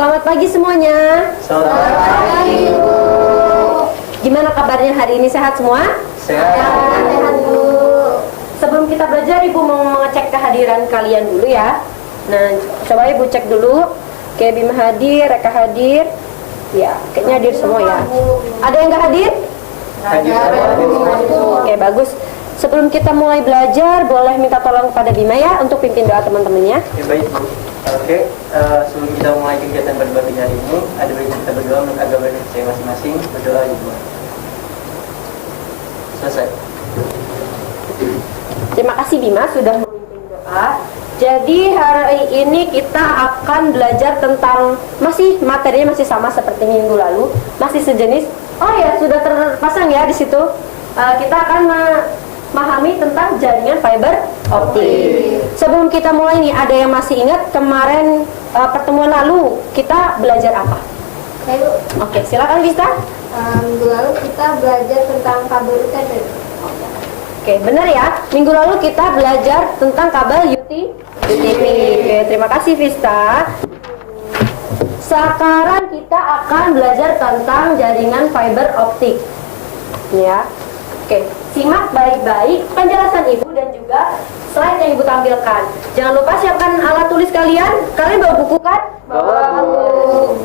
Selamat pagi semuanya. Selamat pagi, Bu. Gimana kabarnya hari ini, sehat semua? Sehat. Sehat, Bu. Sebelum kita belajar, Ibu mau mengecek kehadiran kalian dulu ya. Nah, coba Ibu cek dulu. Oke, Bima hadir, Reka hadir. Ya, kayaknya hadir semua ya. Ada yang nggak hadir? Hadir. Oke, bagus. Sebelum kita mulai belajar, boleh minta tolong kepada Bima ya untuk pimpin doa teman-temannya. Ya, baik, Bu. Oke, sebelum kita mulai kegiatan pada pagi hari ini, ada baiknya kita berdoa menurut agama dan percaya masing-masing. Berdoa ya, Bu. Selesai. Terima kasih Bima sudah memimpin doa. Jadi hari ini kita akan belajar tentang materinya masih sama seperti minggu lalu, masih sejenis. Oh ya, sudah terpasang ya di situ. Kita akan memahami tentang jaringan fiber optik. Sebelum kita mulai nih, ada yang masih ingat kemarin pertemuan lalu kita belajar apa? Oke, silakan Vista. Minggu lalu kita belajar tentang kabel UTP. Oke, benar ya. Minggu lalu kita belajar tentang kabel UTP. Oke, terima kasih Vista. Sekarang kita akan belajar tentang jaringan fiber optik. Ya. Oke, simak baik-baik penjelasan Ibu dan juga slide yang Ibu tampilkan. Jangan lupa siapkan alat tulis kalian. Kalian bawa buku kan? Bawa.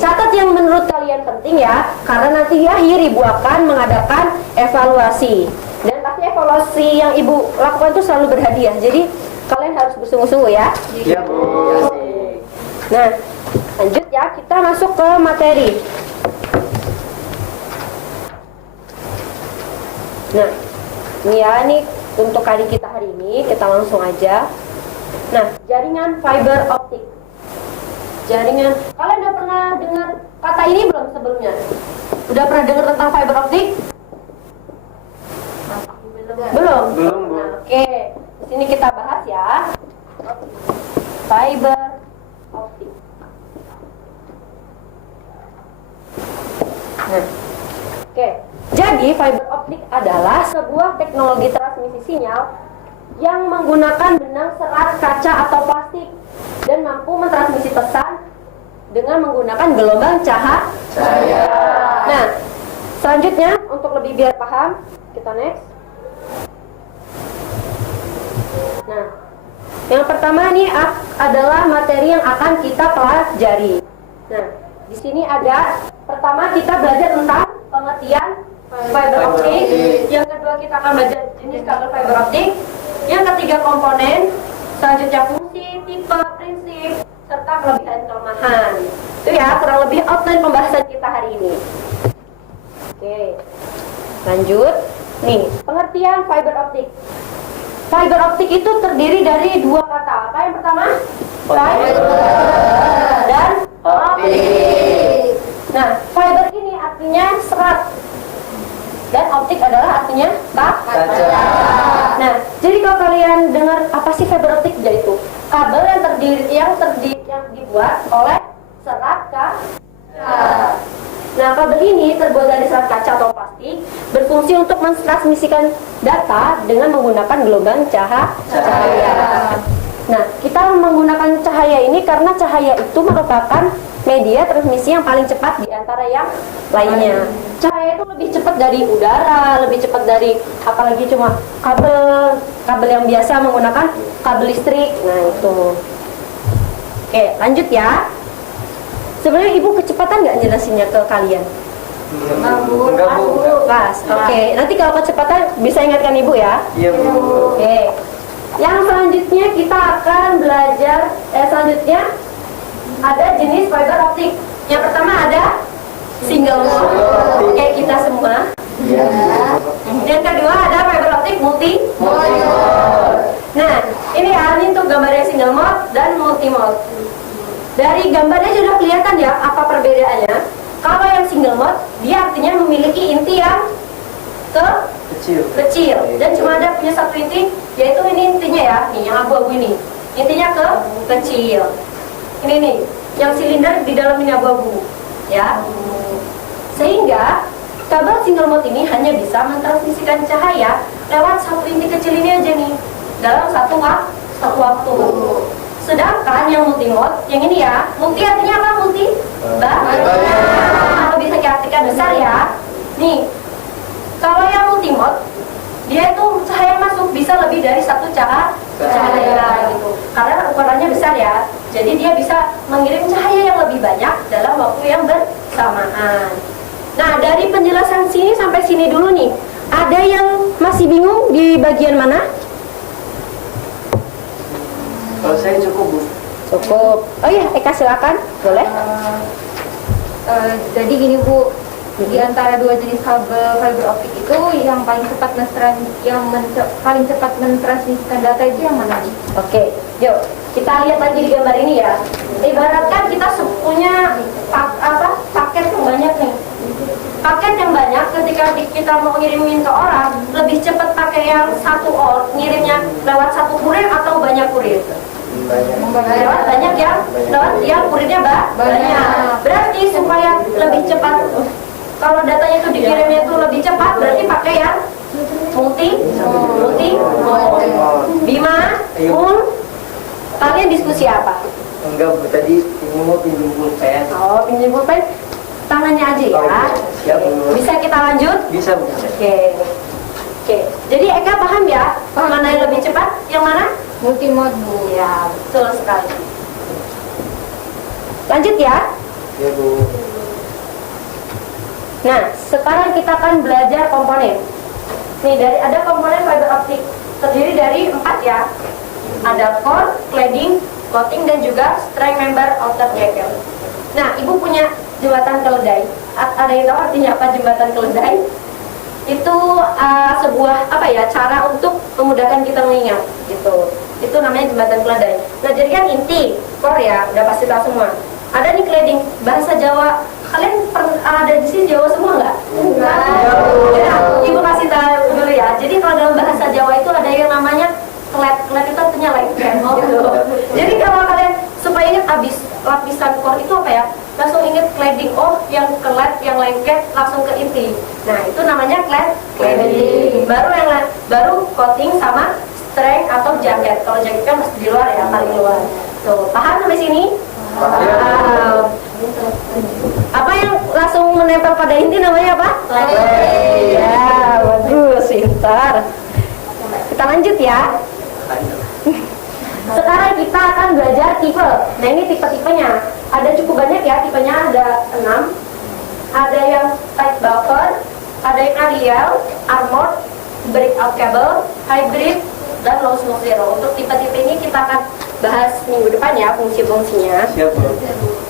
Catat yang menurut kalian penting ya, karena nanti di akhir Ibu akan mengadakan evaluasi. Dan pasti evaluasi yang Ibu lakukan itu selalu berhadiah. Jadi kalian harus bersungguh-sungguh ya. Iya, Bu. Nah, lanjut ya, kita masuk ke materi. Nah, ini ya, ini untuk kali kita hari ini, kita langsung aja. Nah, jaringan fiber optik. Jaringan, kalian udah pernah dengar kata ini belum sebelumnya? Udah pernah dengar tentang fiber optik? Belum? Belum, Bu. Nah, oke, di sini kita bahas ya. Fiber optik. Nah, oke. Jadi fiber optik adalah sebuah teknologi transmisi sinyal yang menggunakan benang serat kaca atau plastik dan mampu mentransmisi pesan dengan menggunakan gelombang cahaya. Nah, selanjutnya untuk lebih biar paham, kita next. Nah, yang pertama nih adalah materi yang akan kita pelajari. Nah, di sini ada pertama kita belajar tentang pengertian fiber optik. Yang kedua kita akan belajar jenis kabel fiber optik. Yang ketiga komponen. Selanjutnya fungsi, tipe, prinsip, serta kelebihan kelemahan. Itu ya kurang lebih outline pembahasan kita hari ini. Oke, lanjut. Nih, pengertian fiber optik. Fiber optik itu terdiri dari dua kata. Apa yang pertama? Fiber dan optik. Nah, fiber ini artinya serat dan optik adalah artinya kaca. Nah, jadi kalau kalian dengar apa sih fiber optik, yaitu kabel yang dibuat oleh serat kaca. Nah, kabel ini terbuat dari serat kaca atau plastik, berfungsi untuk mentransmisikan data dengan menggunakan gelombang cahaya. Nah, kita menggunakan cahaya ini karena cahaya itu merupakan media transmisi yang paling cepat di antara yang lainnya. Cahaya itu lebih cepat dari udara, lebih cepat dari apalagi cuma kabel yang biasa menggunakan kabel listrik. Nah, itu. Oke, lanjut ya. Sebenarnya Ibu kecepatan nggak jelasinnya ke kalian? Enggak, Bu. Pas. Oke, nanti kalau kecepatan bisa ingatkan Ibu ya. Iya, Bu. Oke. Yang selanjutnya kita akan belajar selanjutnya ada jenis fiber optik. Yang pertama ada single mode, kayak kita semua. Iya. Yang kedua ada fiber optik multi mode. Nah, ini ya, ini untuk gambarnya single mode dan multi mode. Dari gambarnya sudah kelihatan ya apa perbedaannya. Kalau yang single mode, dia artinya memiliki inti yang kecil dan cuma ada punya satu inti, yaitu ini intinya ya, nih yang abu-abu ini. Intinya kecil. Ini nih, yang silinder di dalam ini abu-abu, ya. Sehingga kabel single mode ini hanya bisa mentransmisikan cahaya lewat satu inti kecil ini aja nih, dalam satu waktu. sedangkan yang multimode, yang ini ya, multi artinya apa multi? Banyak. Bisa diartikan besar ya. Nih, kalau yang multimode, dia itu cahaya masuk bisa lebih dari satu cahaya gitu. Karena ukurannya besar ya, jadi dia bisa mengirim cahaya yang lebih banyak dalam waktu yang bersamaan. Nah, dari penjelasan sini sampai sini dulu nih. Ada yang masih bingung di bagian mana? Kalau saya cukup, Bu. Cukup. Oh iya, Eka silakan. Boleh? Jadi gini Bu, di antara dua jenis kabel fiber optik itu yang paling cepat paling cepat mentransmisikan data itu yang mana? Oke, yuk kita lihat lagi di gambar ini ya. Ibaratkan kita punya paket yang banyak nih. Paket yang banyak ketika kita mau ngirimin ke orang, lebih cepat pakai yang satu ngirimnya lewat satu kurir atau banyak kurir? Lewat banyak ya, lewat yang kurirnya banyak. Berarti supaya lebih cepat, kalau datanya itu dikirimnya itu lebih cepat, berarti pakai yang multi. Bima, Pul, kalian diskusi apa? Enggak, Bu. Tadi ini mau pinjam pulpen. Oh, pinjam pulpen, tangannya aja ya. Siap, Bu. Bisa kita lanjut? Bisa, Bu. Oke. Jadi Eka paham ya? Mana yang lebih cepat? Yang mana? Multimode Bu. Ya, betul sekali. Lanjut ya. Ya, Bu. Nah, sekarang kita akan belajar komponen. Nih, ada komponen fiber optik terdiri dari 4 ya. Ada core, cladding, coating, dan juga string member outer jacket. Nah, Ibu punya jembatan keledai. Ada yang tahu artinya apa jembatan keledai? Itu sebuah cara untuk memudahkan kita mengingat gitu. Itu namanya jembatan keledai. Nah, jadi kan inti core ya, udah pasti tahu semua. Ada nih cladding, bahasa Jawa. Kalian ada di sini Jawa semua nggak? Enggak. Ya, Ibu kasih tahu dulu ya. Jadi kalau dalam bahasa Jawa itu ada yang namanya klet itu artinya lengket. Jadi kalau kalian supaya ingat abis lapisan core itu apa ya? Langsung ingat cladding. Oh, yang kelet, yang lengket langsung ke inti. Nah, itu namanya cladding. Baru coating sama string atau jaket. Kalau jaket kan masih di luar ya, paling luar. Tuh, paham sampai sini? Paham. Apa yang langsung menempel pada inti namanya apa? Cladding. Ya, bagus, pintar. Kita lanjut ya. Sekarang kita akan belajar tipe. Nah, ini tipe-tipenya. Ada cukup banyak ya, tipenya ada 6. Ada yang tight buffer, ada yang radial, armored, breakout cable, hybrid, dan low smoke zero. Untuk tipe-tipe ini kita akan bahas minggu depan ya, fungsi-fungsinya. Siap, Bu.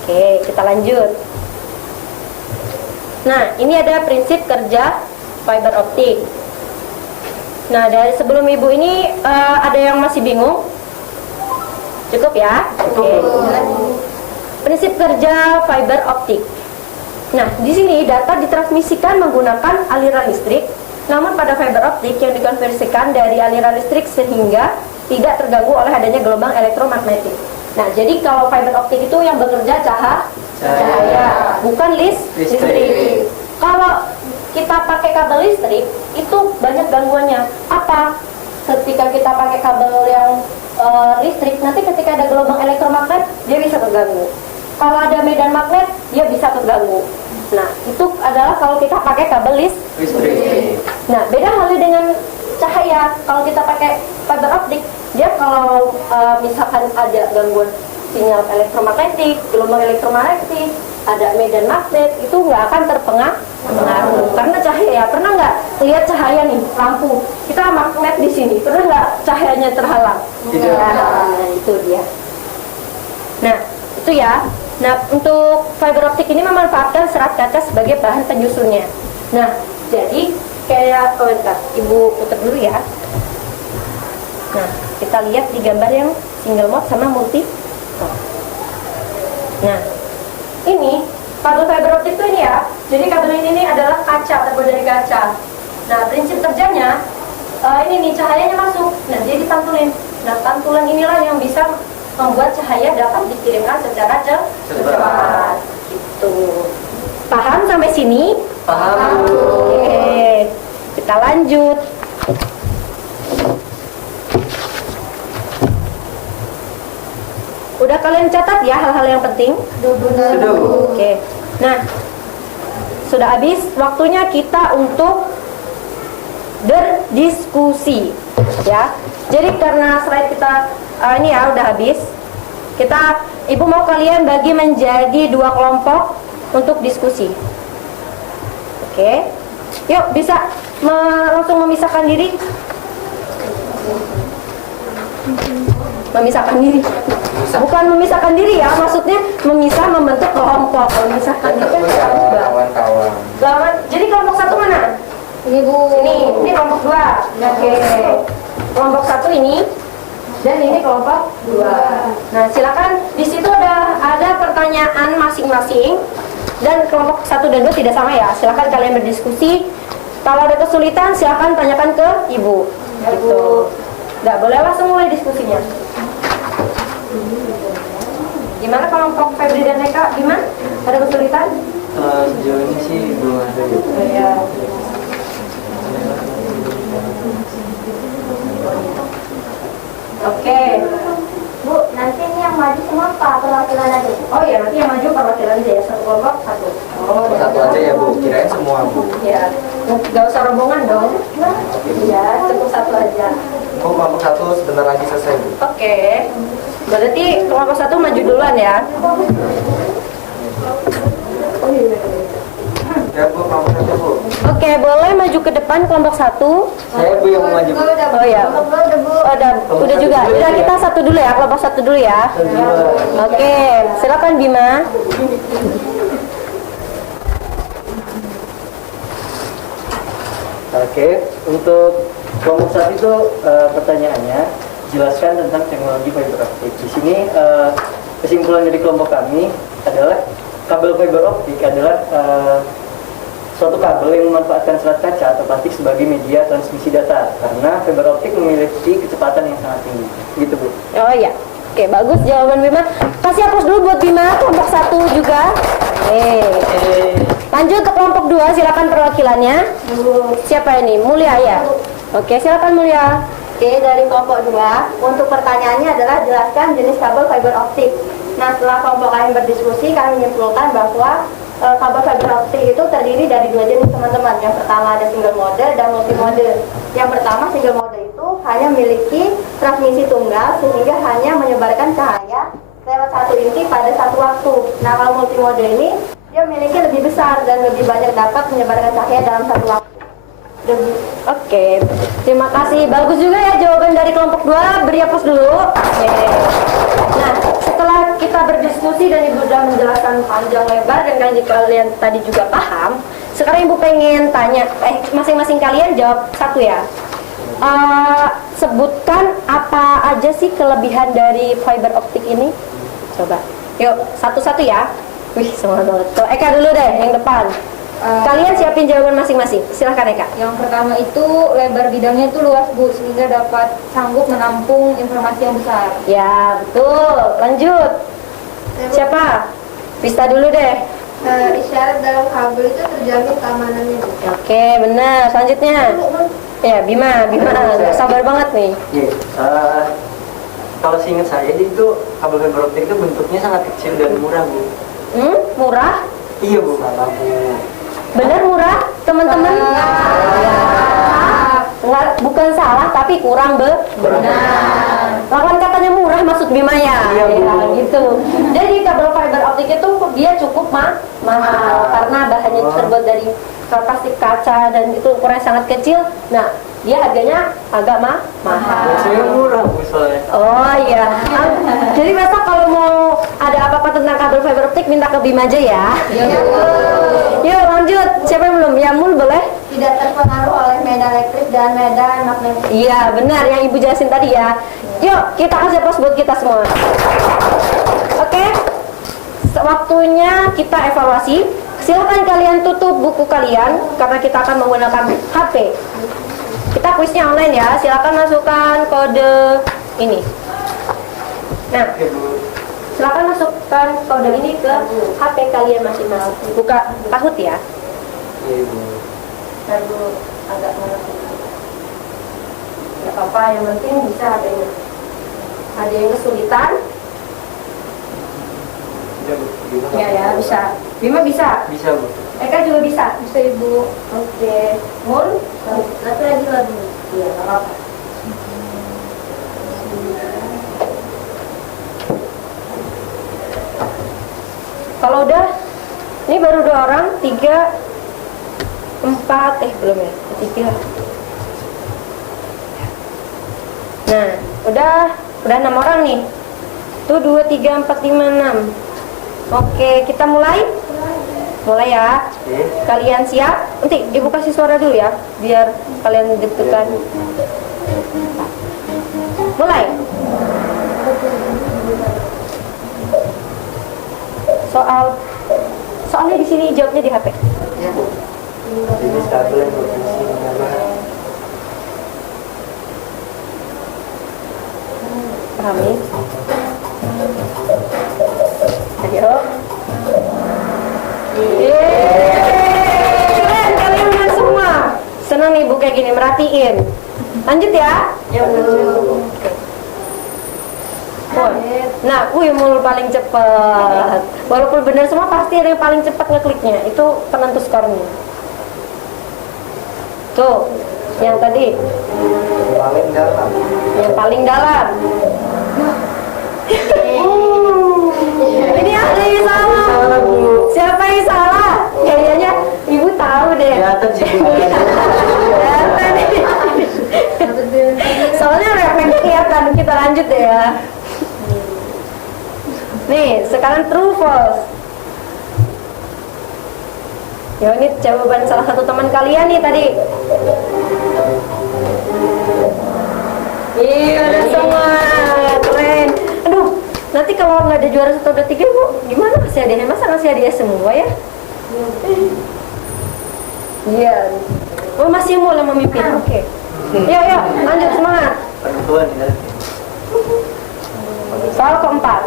Oke, kita lanjut. Nah, ini ada prinsip kerja fiber optik. Nah, dari sebelum Ibu ini ada yang masih bingung? Cukup ya? Oke. Prinsip kerja fiber optik. Nah, di sini data ditransmisikan menggunakan aliran listrik, namun pada fiber optik yang dikonversikan dari aliran listrik sehingga tidak terganggu oleh adanya gelombang elektromagnetik. Nah, jadi kalau fiber optik itu yang bekerja cahaya, bukan listrik. Kalau kita pakai kabel listrik itu banyak gangguannya. Apa? Ketika kita pakai kabel yang listrik, nanti ketika ada gelombang elektromagnet dia bisa terganggu. Kalau ada medan magnet dia bisa terganggu. Nah, itu adalah kalau kita pakai kabel listrik. Nah, beda halnya dengan cahaya. Kalau kita pakai fiber optik, dia kalau misalkan ada gangguan sinyal elektromagnetik, gelombang elektromagnetik, ada medan magnet, itu nggak akan terpengaruh. Karena cahaya, pernah nggak lihat cahaya nih, lampu, kita magnet di sini, pernah nggak cahayanya terhalang? Tidak. Nah, itu dia. Nah, itu ya. Nah, untuk fiber optik ini memanfaatkan serat kaca sebagai bahan penyusunnya. Nah, jadi kayak bentar, Ibu putar dulu ya. Nah, kita lihat di gambar yang single mode sama multi mode. Nah, ini kabel fiber optik itu ini ya. Jadi kabel ini adalah kaca, terbuat dari kaca. Nah, prinsip kerjanya ini nih cahayanya masuk. Nah, dia ditantulin. Nah, tantulan inilah yang bisa membuat cahaya dapat dikirimkan secara cepat. Gitu. Paham sampai sini? Paham. Oke, kita lanjut. kalian catat ya hal-hal yang penting. Sudah, Bu. Oke. Nah, sudah habis waktunya kita untuk berdiskusi, ya. Jadi karena slide kita ini ya udah habis. Ibu mau kalian bagi menjadi 2 kelompok untuk diskusi. Oke. Yuk, bisa langsung memisahkan diri. Memisahkan diri. Bukan memisahkan diri ya, maksudnya memisah membentuk kelompok. Memisahkan diri kan juga. Kawan-kawan. Jadi kelompok 1 mana? Ini Bu. Ini kelompok 2. Oke. Kelompok 1 ini dan ini kelompok 2. Nah, silakan di situ ada pertanyaan masing-masing dan kelompok 1 dan 2 tidak sama ya. Silakan kalian berdiskusi. Kalau ada kesulitan silakan tanyakan ke Ibu. Gitu. Nggak boleh langsung mulai diskusinya. Gimana kelompok Febri dan Eka? Gimana? Ada kesulitan? Sejauh ini sih belum ada ya. Iya. Oke. Bu, nanti ini yang maju semua apa perwakilan aja? Oh iya, nanti yang maju perwakilan aja ya, 1 kelompok 1. Oh, Satu aja ya, Bu. Kirain semua, Bu. Ya, nggak usah rombongan dong. Iya, cukup 1 aja. Oh, kelompok 1 sebentar lagi selesai, Bu. Oke. Berarti kelompok 1 maju duluan ya. Ya, Bu, kelompok 1, Bu. Oke, boleh maju ke depan kelompok 1. Saya, Bu, yang mau maju, Bu. Oh ya. Udah juga. Udah kita 1 dulu ya, kelompok 1 dulu ya. Oke, silakan Bima. Oke, untuk kelompok 1 itu pertanyaannya jelaskan tentang teknologi fiber optik. Di sini kesimpulan dari kelompok kami adalah kabel fiber optik adalah suatu kabel yang memanfaatkan serat kaca atau plastik sebagai media transmisi data karena fiber optik memiliki kecepatan yang sangat tinggi. Gitu, Bu. Oh iya. Oke, bagus jawaban Bima. Kasih aplaus dulu buat Bima, kelompok 1 juga. Lanjut ke kelompok 2, silakan perwakilannya. Siapa ini? Mulia ya? Oke, silakan Mulia. Oke, dari kelompok 2, untuk pertanyaannya adalah jelaskan jenis kabel fiber optik. Nah, setelah kelompok lain berdiskusi, kami menyimpulkan bahwa kabel fiber optik itu terdiri dari 2 jenis teman-teman. Yang pertama ada single mode dan multi mode. Yang pertama single mode itu hanya memiliki transmisi tunggal sehingga hanya menyebarkan cahaya lewat satu inti pada satu waktu. Nah, kalau multi mode ini dia memiliki lebih besar dan lebih banyak dapat menyebarkan cahaya dalam satu waktu. Oke, terima kasih. Bagus juga ya jawaban dari kelompok 2. Beri aplaus dulu. Oke. Nah, setelah kita berdiskusi dan Ibu sudah menjelaskan panjang lebar dan kalian tadi juga paham, sekarang Ibu pengen tanya, masing-masing kalian jawab 1 ya. Sebutkan apa aja sih kelebihan dari fiber optik ini? Coba. Yuk, satu-satu ya. Wih, semangat banget. Kalau Eka dulu deh, yang depan. Kalian siapin jawaban masing-masing. Silahkan Eka. Yang pertama itu lebar bidangnya itu luas Bu, sehingga dapat sanggup menampung informasi yang besar. Ya, betul. Lanjut. Siapa? Vista dulu deh. Isyarat dalam kabel itu terjamin keamanannya. Oke, benar. Selanjutnya. Ya, Bima. Sabar banget nih. Kalau seingat saya itu kabel fiber optik itu bentuknya sangat kecil dan murah, Bu. Murah? Iya, Bu. Salah, Bu. Benar murah, teman-teman? Bukan salah, tapi kurang benar. Lawan katanya murah maksud Bima ya? Iya, Bu. Ya, gitu. Jadi kabel fiber optik itu dia cukup mahal karena bahannya terbuat dari plastik kaca dan itu ukurannya sangat kecil. Nah, dia harganya agak mahal. Saya murah, Bu, soalnya. Oh iya. Jadi besok kalau mau ada apa-apa tentang kabel fiber optik minta ke Bima aja ya. Yuk lanjut. Siapa yang belum? Ya Mul boleh? Tidak terpengaruh oleh medan elektrik dan medan magnetik. Iya benar yang Ibu jelasin tadi ya. Yuk kita kasih aplaus buat kita semua. Oke. Waktunya kita evaluasi. Silakan kalian tutup buku kalian karena kita akan menggunakan HP. Kita kuisnya online ya. Silakan masukkan kode ini. Nah, silakan masukkan kode ini ke HP kalian masing-masing. Buka Kahoot ya. Iya, Bu. Dan dulu agak mengerti. Gak apa-apa, yang penting bisa HP-nya. Ada yang kesulitan? Ya ya bisa. Bima bisa. Bisa Bu. Eka juga bisa. Bisa Ibu. Oke. Mun? Satu lagi lagi. Iya, nggak apa-apa. Kalau udah, ini baru 2 orang, 3, 4, belum ya, 3. Nah, udah 6 orang nih. Tuh 2, 3, 4, 5, 6. Oke, kita mulai. Mulai ya. Oke. Kalian siap? Nanti ibu kasih suara dulu ya, biar kalian deg-degan. Mulai. Soalnya di sini jawabnya di HP. Iya Bu. Jenis kabel yang berfungsi menambah. Pahami? Ayo. Keren, kalian menang semua. Senang nih Bu kayak gini, merhatiin. Lanjut ya. Ya Bu. Nah, yang mulu paling cepat. Walaupun benar semua, pasti ada yang paling cepat ngekliknya. Itu penentu skornya. Tuh, yang tadi. Paling dalam. Yang paling dalam. Ini ada yang salah. Siapa yang salah? Kayaknya ibu tahu deh. Kelihatan sih Bu. Kelihatan. Soalnya refleksnya kelihatan. Kita lanjut deh ya. Nih, sekarang true false. Ya, ini jawaban salah satu teman kalian nih tadi. Iya, udah semua. Keren. Aduh, nanti kalau nggak ada juara 1, 2, 3, Bu, gimana kasih hadiahnya? Masa ngasih hadiah semua ya? Iya. Oh, masih mau memimpin. Oke. Yuk, lanjut, semangat. Penentuan ini nanti. Soal keempat.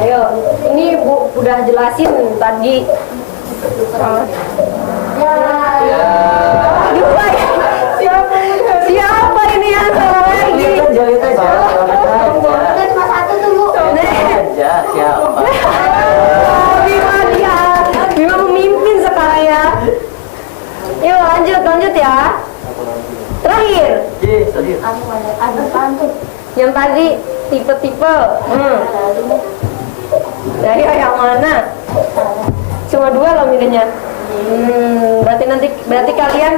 Ayo, ini Bu udah jelasin tadi. Dua ya. Siapa ini yang salah lagi? Jahit aja. Kita cuma satu tuh Bu. Aja siapa? Bima memimpin sekarang ya. Yuk lanjut ya. Terakhir. Yes, tadi. Ada pantun. Yang tadi tipe-tipe. Dari yang mana? Cuma 2 loh milihnya. Berarti kalian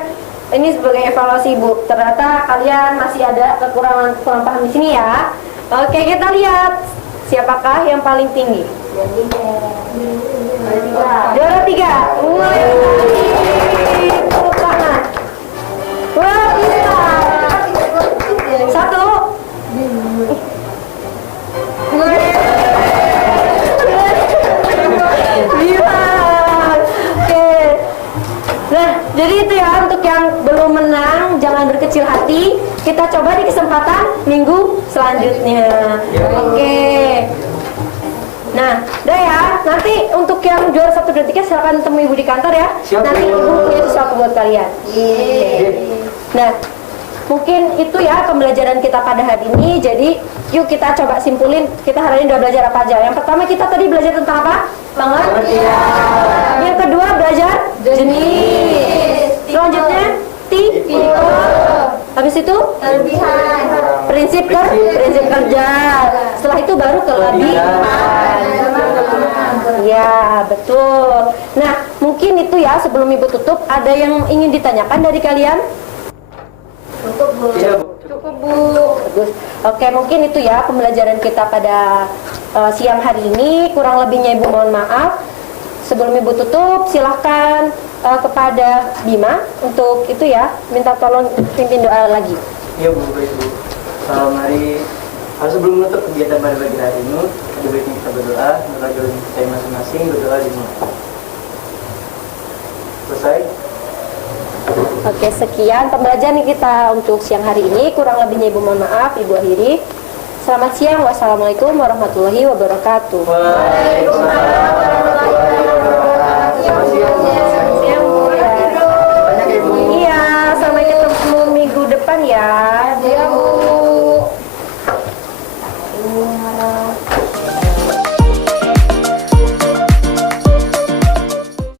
ini sebagai evaluasi Bu. Ternyata kalian masih ada kurang paham di sini ya. Oke, kita lihat siapakah yang paling tinggi. Juara 3. Wah, tepuk tangan. Wah, bisa. 1. Nah, jadi itu ya, untuk yang belum menang jangan berkecil hati. Kita coba di kesempatan minggu selanjutnya. Oke. Nah, udah ya. Nanti untuk yang juara 1, 2, 3 silakan temui ibu di kantor ya. Siap, Nanti Bu. ibu punya sesuatu buat kalian. Nah, mungkin itu ya pembelajaran kita pada hari ini. Jadi yuk kita coba simpulin, kita hari ini udah belajar apa aja. Yang pertama kita tadi belajar tentang apa? Pengertian. Yang kedua belajar jenis. Selanjutnya tipe. Habis itu Kelebihan. prinsip kerja. Setelah itu baru kelebihan. Ya, betul. Nah, mungkin itu ya, sebelum ibu tutup, ada yang ingin ditanyakan dari kalian? Cukup Bu. Iya Bu. Cukup Bu. Bagus. Oke, mungkin itu ya pembelajaran kita pada siang hari ini. Kurang lebihnya ibu mohon maaf. Sebelum ibu tutup, silahkan kepada Bima untuk itu ya, minta tolong pimpin doa lagi. Iya Bu, baik Bu. Sebelum menutup kegiatan pada pagi hari ini, ada baiknya kita berdoa, mengajar saya masing-masing berdoa di rumah. Selesai. Oke, sekian pembelajaran kita untuk siang hari ini. Kurang lebihnya ibu mohon maaf, ibu akhiri. Selamat siang, wassalamualaikum warahmatullahi wabarakatuh. Waalaikumsalam warahmatullahi wabarakatuh. Selamat siang. Siang, Bu, ya. Banyak ya Bu. Iya, sampai ketemu minggu depan ya. Iya Bu.